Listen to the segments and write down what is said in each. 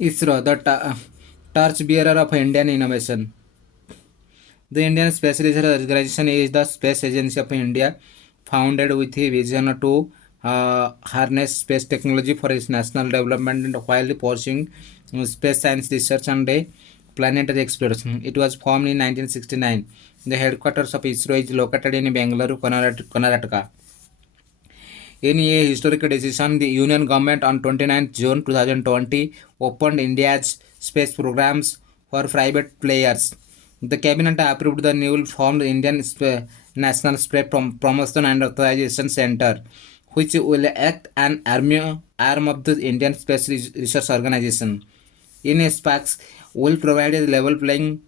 ISRO, the torchbearer of Indian innovation. The Indian Space Research Organization is the space agency of India, founded with a vision to harness space technology for its national development and while pursuing space science research and planetary exploration. It was formed in 1969. The headquarters of ISRO is located in Bangalore, Karnataka. In a historic decision, the Union government on 29th June 2020 opened India's space programs for private players. The cabinet approved the newly formed Indian National Space Promotion and Authorization Center, which will act an arm of the Indian Space Research Organization. In a SPACs, will provide a level playing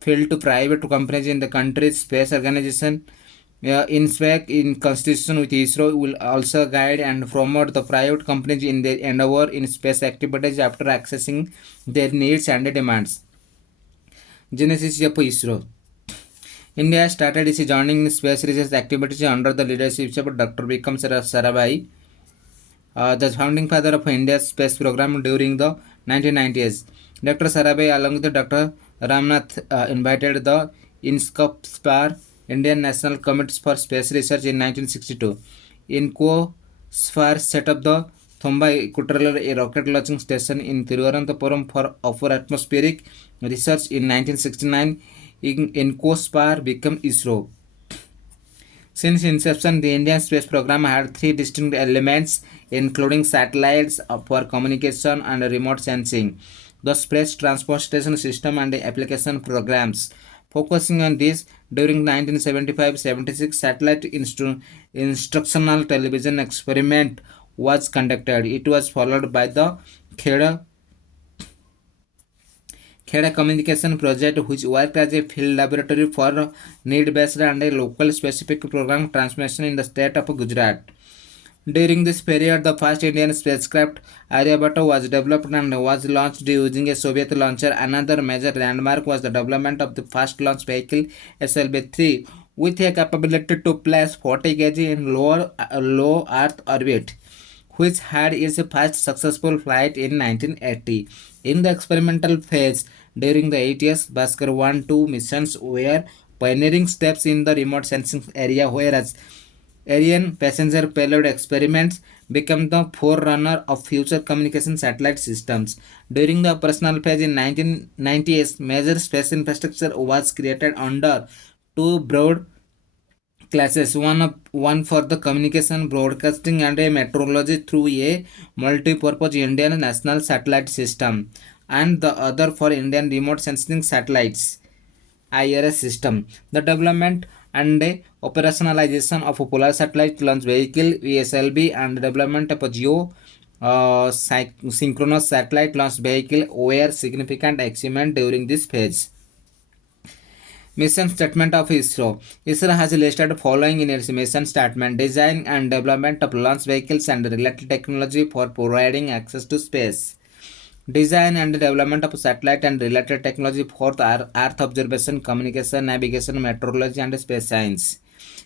field to private companies in the country's space organization. In fact, in constitution with ISRO will also guide and promote the private companies in their endeavor in space activities after accessing their needs and demands. Genesis of ISRO. India started its joining space research activities under the leadership of Dr. Vikram Sarabhai, the founding father of India's space program during the 1990s. Dr. Sarabhai, along with Dr. Ramnath, invited the INSCOPSPAR, Indian National Committee for Space Research, in 1962. INCOSPAR set up the Thumba Equatorial Rocket Launching Station in Thiruvananthapuram for upper atmospheric research in 1969. INCOSPAR became ISRO. Since inception, the Indian space program had three distinct elements, including satellites for communication and remote sensing, the space transportation system, and the application programs. Focusing on this, during 1975-76 satellite instructional television experiment was conducted. It was followed by the Kheda Communication Project, which worked as a field laboratory for need-based and a local specific program transmission in the state of Gujarat. During this period, the first Indian spacecraft Aryabhatta was developed and was launched using a Soviet launcher. Another major landmark was the development of the first launch vehicle SLV-3 with a capability to place 40 kg in low Earth orbit, which had its first successful flight in 1980. In the experimental phase, during the 8 years, Bhaskar 1-2 missions were pioneering steps in the remote sensing area, whereas Ariane passenger payload experiments became the forerunner of future communication satellite systems. During the operational phase in 1990s, major space infrastructure was created under two broad classes, one for the communication, broadcasting, and a meteorology through a multi-purpose Indian National Satellite System, and the other for Indian Remote Sensing Satellites IRS system. The development and operationalization of a Polar Satellite Launch Vehicle (VSLV) and development of a synchronous satellite launch vehicle were significant achievements during this phase. Mission statement of ISRO. ISRO has listed following in its mission statement: design and development of launch vehicles and related technology for providing access to space. Design and development of satellite and related technology for Earth observation, communication, navigation, meteorology, and space science.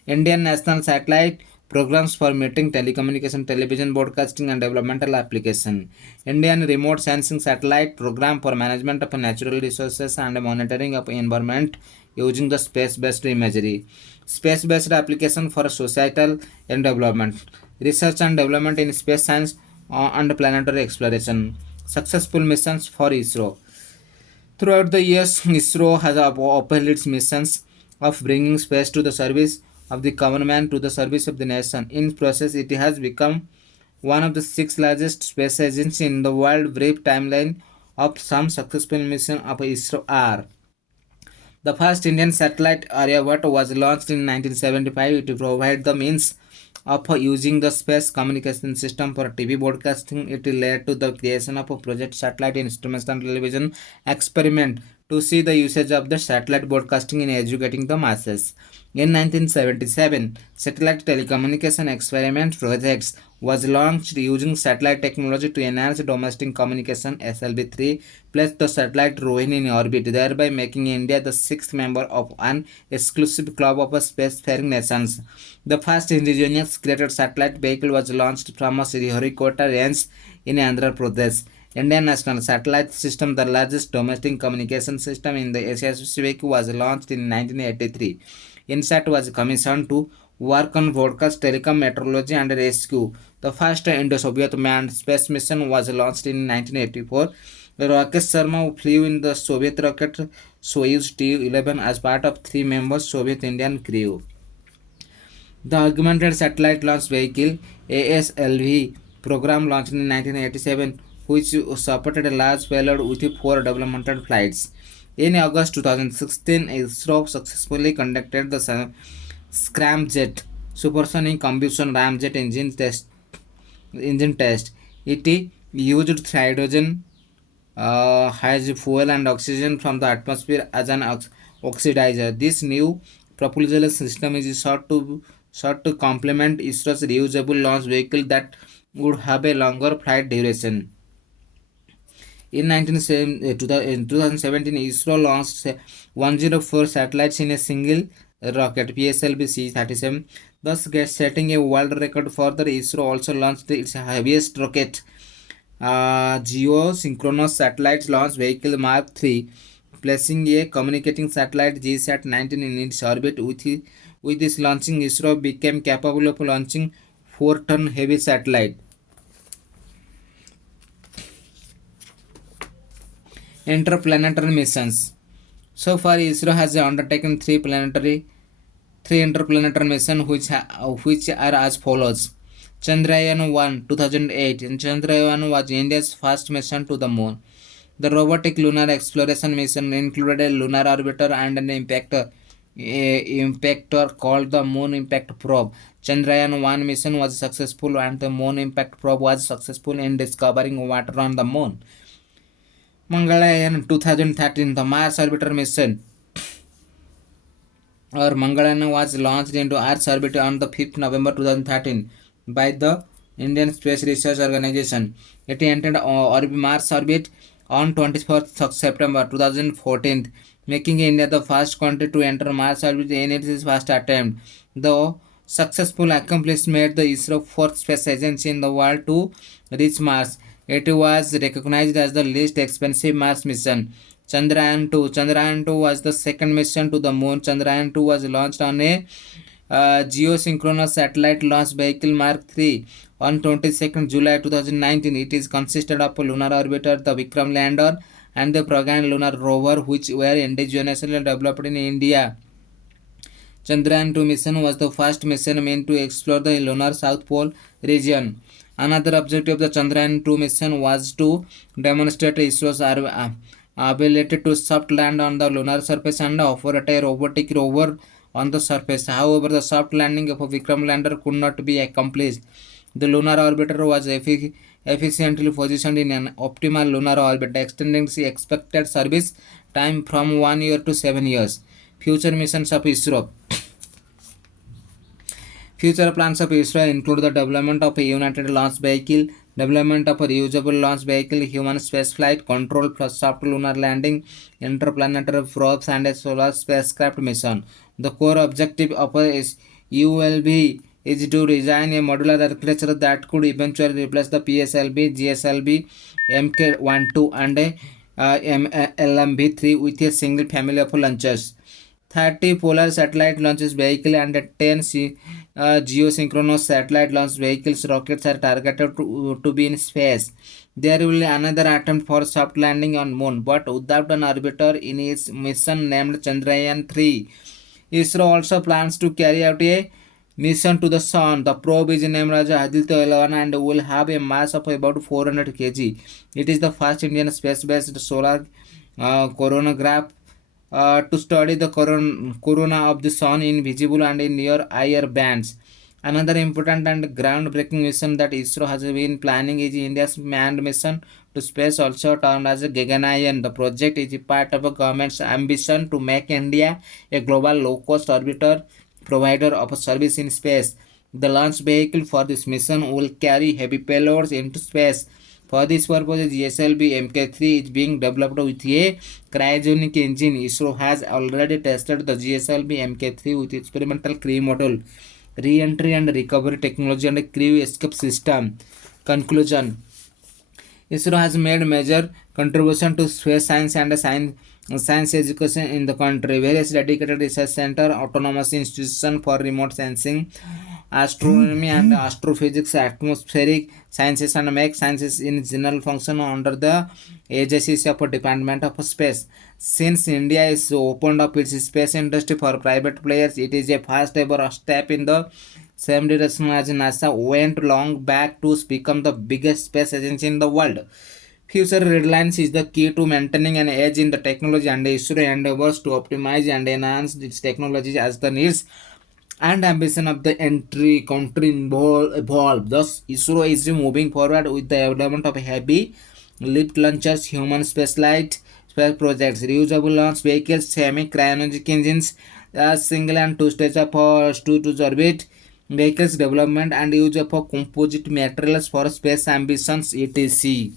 Indian National Satellite Programs for meeting telecommunication, television broadcasting, and developmental application. Indian Remote Sensing Satellite Program for management of natural resources and monitoring of environment using the space-based imagery. Space-based application for societal and development. Research and development in space science and planetary exploration. Successful missions for ISRO. Throughout the years, ISRO has upheld its missions of bringing space to the service of the government to the service of the nation. In process, it has become one of the six largest space agencies in the world. Brief timeline of some successful missions of ISRO are: the first Indian satellite Aryabhatta was launched in 1975 to provide the means of using the space communication system for TV broadcasting. It led to the creation of a Project Satellite Instrumental Television experiment to see the usage of the satellite broadcasting in educating the masses. In 1977, satellite telecommunication experiment projects was launched using satellite technology to enhance domestic communication. SLV-3 placed the satellite Rohini in orbit, thereby making India the sixth member of an exclusive club of spacefaring nations. The first indigenous created satellite vehicle was launched from Sriharikota range in Andhra Pradesh. Indian National Satellite System, the largest domestic communication system in the Asia Pacific, was launched in 1983. INSAT was commissioned to work on broadcast, telecom, meteorology, and rescue. The first Indo-Soviet manned space mission was launched in 1984. Rakesh Sharma flew in the Soviet rocket Soyuz Tu-11 as part of three-member Soviet-Indian crew. The Augmented Satellite Launch Vehicle (ASLV) program launched in 1987, which supported a large payload with four developmental flights. In August 2016, Isro successfully conducted the scramjet supersonic combustion ramjet engine test. It used hydrogen has fuel and oxygen from the atmosphere as an oxidizer. This new propulsion system is sought to complement ISRO's reusable launch vehicle that would have a longer flight duration. In 2017, ISRO launched 104 satellites in a single rocket, PSLV C-37, thus setting a world record. Further, ISRO also launched its heaviest rocket, geosynchronous satellite launch vehicle Mark III, placing a communicating satellite GSAT-19 in its orbit. With this launching, ISRO became capable of launching 4-ton heavy satellite. Interplanetary missions. So far, ISRO has undertaken three interplanetary missions, which are as follows. Chandrayaan 1 2008. Chandrayaan was India's first mission to the moon. The robotic lunar exploration mission included a lunar orbiter and an impactor called the Moon Impact Probe. Chandrayaan 1 mission was successful and the Moon Impact Probe was successful in discovering water on the moon. Mangalyaan 2013. The Mars orbiter mission or Mangalyaan was launched into Earth's orbit on the 5th November 2013 by the Indian Space Research Organization. It entered Mars orbit on 24th September 2014, making India the first country to enter Mars orbit in its first attempt. The successful accomplishment made the ISRO fourth space agency in the world to reach Mars. It was recognized as the least expensive Mars mission. Chandrayaan 2. Chandrayaan 2 was the second mission to the moon. Chandrayaan 2 was launched on a geosynchronous satellite launch vehicle Mark III on 22nd July 2019. It is consisted of a lunar orbiter, the Vikram lander, and the Pragyan lunar rover, which were indigenously developed in India. Chandrayaan 2 mission was the first mission meant to explore the lunar South Pole region. Another objective of the Chandrayaan 2 mission was to demonstrate ISRO's ability to soft land on the lunar surface and operate a robotic rover on the surface. However, the soft landing of a Vikram lander could not be accomplished. The lunar orbiter was efficiently positioned in an optimal lunar orbit, extending the expected service time from 1 year to 7 years. Future missions of ISRO. Future plans of ISRO include the development of a United Launch Vehicle, development of a reusable launch vehicle, human spaceflight, control plus soft lunar landing, interplanetary probes, and a solar spacecraft mission. The core objective of a ULV is to design a modular architecture that could eventually replace the PSLV, GSLV, MK12, and a LMV3 with a single family of launchers. 30 polar satellite launches vehicle and 10 geosynchronous satellite launch vehicles rockets are targeted to be in space. There will be another attempt for soft landing on moon, but without an orbiter in its mission named Chandrayaan 3. ISRO also plans to carry out a mission to the sun. The probe is named as Aditya 11 and will have a mass of about 400 kg. It is the first Indian space-based solar coronagraph to study the corona of the sun in visible and in near IR bands. Another important and groundbreaking mission that ISRO has been planning is India's manned mission to space, also termed as Gaganyaan. The project is part of the government's ambition to make India a global low-cost orbiter provider of service in space. The launch vehicle for this mission will carry heavy payloads into space. For this purpose, GSLV Mk3 is being developed with a cryogenic engine. ISRO has already tested the GSLV Mk3 with experimental crew module, re-entry and recovery technology, and a crew escape system. Conclusion: ISRO has made major contribution to space science and science education in the country. Various dedicated research center, autonomous institution for remote sensing, astronomy and astrophysics, atmospheric sciences and make sciences in general function under the agencies of Department of Space. Since India is opened up its space industry for private players, it is a first ever step in the same direction as NASA went long back to become the biggest space agency in the world. Future Redlines is the key to maintaining an edge in the technology, and ISRO endeavors to optimize and enhance its technologies as the needs and ambition of the entry country evolve. Thus, ISRO is moving forward with the development of heavy lift launchers, human spaceflight space projects, reusable launch vehicles, semi-cryogenic engines, single and two-stage of to orbit vehicles development and use of composite materials for space ambitions, etc.